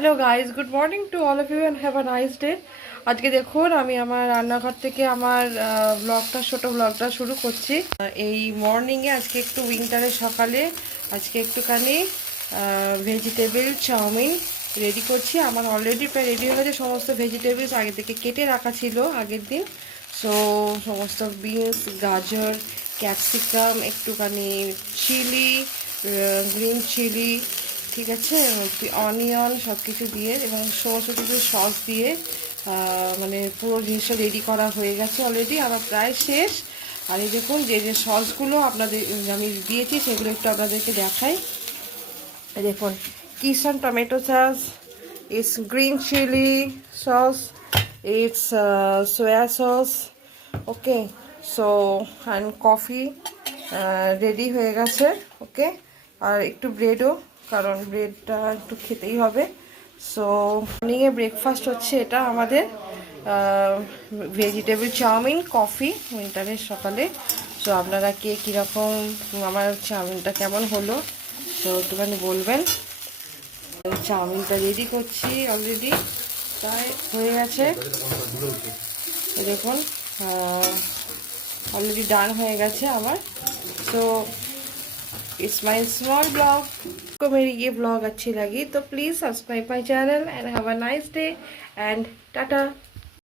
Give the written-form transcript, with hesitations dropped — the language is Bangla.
Hello guys, good morning to all of you and have a nice day. আজকে দেখুন আমি আমার রান্নাঘর থেকে আমার ছোটো ব্লগটা শুরু করছি। এই মর্নিংয়ে আজকে একটু উইন্টারের সকালে আজকে একটুখানি ভেজিটেবল চাউমিন রেডি করছি। আমার অলরেডি প্রায় রেডি হয়ে গেছে, সমস্ত ভেজিটেবলস আগে থেকে কেটে রাখা ছিল আগের দিন। সো সমস্ত বিনস, গাজর, ক্যাপসিকাম, একটুখানি চিলি, গ্রিন চিলি, ঠিক আছে, অনিয়ন সব কিছু দিয়ে এবং সমস্ত কিছু সস দিয়ে মানে পুরো জিনিসটা রেডি করা হয়ে গেছে অলরেডি, আমার প্রায় শেষ। আর এই দেখুন যে যে সসগুলো আপনাদের আমি দিয়েছি সেগুলো একটু আপনাদেরকে দেখাই। দেখুন, Kissan tomato sauce, it's green chilli sauce, it's soya sauce, okay. So and coffee ready হয়ে গেছে, ওকে। আর একটু ব্রেডও, কারণ ব্রেডটা একটু খেতেই হবে। সো মর্নিংয়ে ব্রেকফাস্ট হচ্ছে এটা আমাদের, ভেজিটেবল চাউমিন, কফি উইন্টারের সকালে। সো আপনারা কে কীরকম, আমার চাউমিনটা কেমন হলো তো একটুখানি বলবেন। চাউমিনটা রেডি করছি অলরেডি, প্রায় হয়ে গেছে। দেখুন অলরেডি ডান হয়ে গেছে আমার। So it's my small blog. को मेरी ये ब्लॉग अच्छी लगी तो please subscribe my channel and have a nice day and Tata.